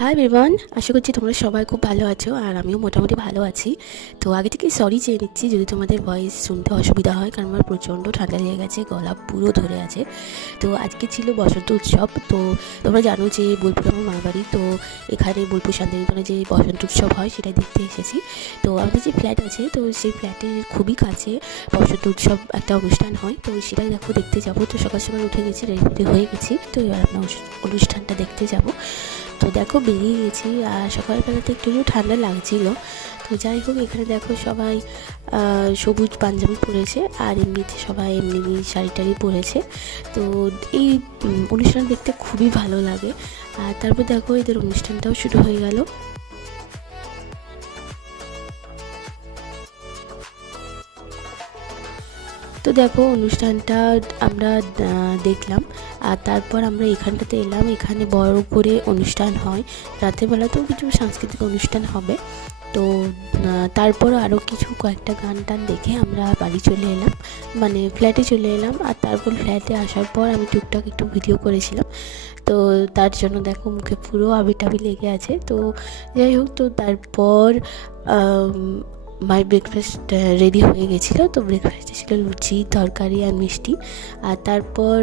Hi everyone, আশা করছি তোমরা সবাই খুব ভালো আছো আর আমিও মোটামুটি ভালো আছি। তো আগে থেকেই সরি চেয়ে নিচ্ছি যদি তোমাদের ভয়েস শুনতে অসুবিধা হয়, কারণ আমার প্রচণ্ড ঠান্ডা লেগে গেছে, গলা পুরো ধরে আছে। তো আজকে ছিল বসন্ত উৎসব। তো তোমরা জানো যে বোলপুর আমার মামাবাড়ি, তো এখানে বোলপুর শান্তিনিকেতনে যে বসন্ত উৎসব হয় সেটা দেখতে এসেছি। তো আমাদের যে ফ্ল্যাট আছে, তো সেই ফ্ল্যাটের খুবই কাছে বসন্ত উৎসব একটা অনুষ্ঠান হয়, তো সেটাই দেখো দেখতে যাবো। তো সকাল সকাল উঠে গেছি, রেডি হয়ে গেছি, তো এবার আমরা অনুষ্ঠানটা দেখতে যাব। তো দেখো বেরিয়ে গেছি, আর সকালবেলাতে একটু ঠান্ডা লাগছিল। তো যাই হোক, এখানে দেখো সবাই সবুজ পাঞ্জাবি পরেছে, আর এমনিতে সবাই এমনি শাড়ি টাড়ি পরেছে। তো এই অনুষ্ঠান দেখতে খুবই ভালো লাগে। আর তারপর দেখো এদের অনুষ্ঠানটাও শুরু হয়ে গেল। তো দেখো অনুষ্ঠানটা আমরা দেখলাম, আর তারপর আমরা এখানটাতে এলাম। এখানে বড় করে অনুষ্ঠান হয়, রাতের বেলাতেও কিছু সাংস্কৃতিক অনুষ্ঠান হবে। তো তারপর আরও কিছু কয়েকটা গান টান দেখে আমরা বাড়ি চলে এলাম, মানে ফ্ল্যাটে চলে এলাম। আর তারপর ফ্ল্যাটে আসার পর আমি টুকটাক একটু ভিডিও করেছিলাম, তো তার জন্য দেখো মুখে পুরো আবির টাবির লেগে আছে। তো যাই হোক, তো তারপর মায়ের ব্রেকফাস্ট রেডি হয়ে গেছিলো। তো ব্রেকফাস্টে ছিল লুচি, তরকারি আর মিষ্টি। আর তারপর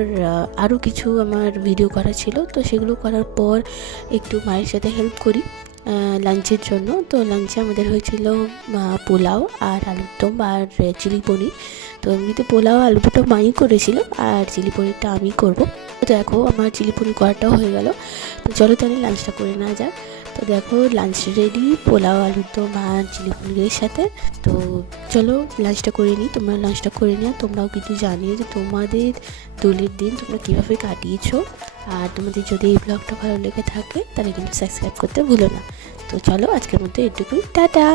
আরও কিছু আমার ভিডিও করা ছিল, তো সেগুলো করার পর একটু মায়ের সাথে হেল্প করি লাঞ্চের জন্য। তো লাঞ্চে আমাদের হয়েছিল পোলাও আর আলুর দম আর চিলি পনির। তো এমনিতে পোলাও আলু দুটো মাই করেছিল, আর চিলি পনিরটা আমি করবো। তো দেখো আমার চিলি পনির করাটাও হয়ে গেল। তো চলো তাহলে লাঞ্চটা করে নেওয়া যাক। তো দেখো লাঞ্চ রেডি, পোলাও আলুর দম আর চিলি পনিরের সাথে। তো চলো লাঞ্চটা করে নিই, তোমরা লাঞ্চটা করে নিও। তোমরাও কিন্তু জানিও যে তোমাদের দোলের দিন তোমরা কীভাবে কাটিয়েছো। আর তোমাদের যদি এই ব্লগটা ভালো লেগে থাকে তাহলে কিন্তু সাবস্ক্রাইব করতে ভুলো না। তো চলো আজকের মতো এটুকুই, টাটা।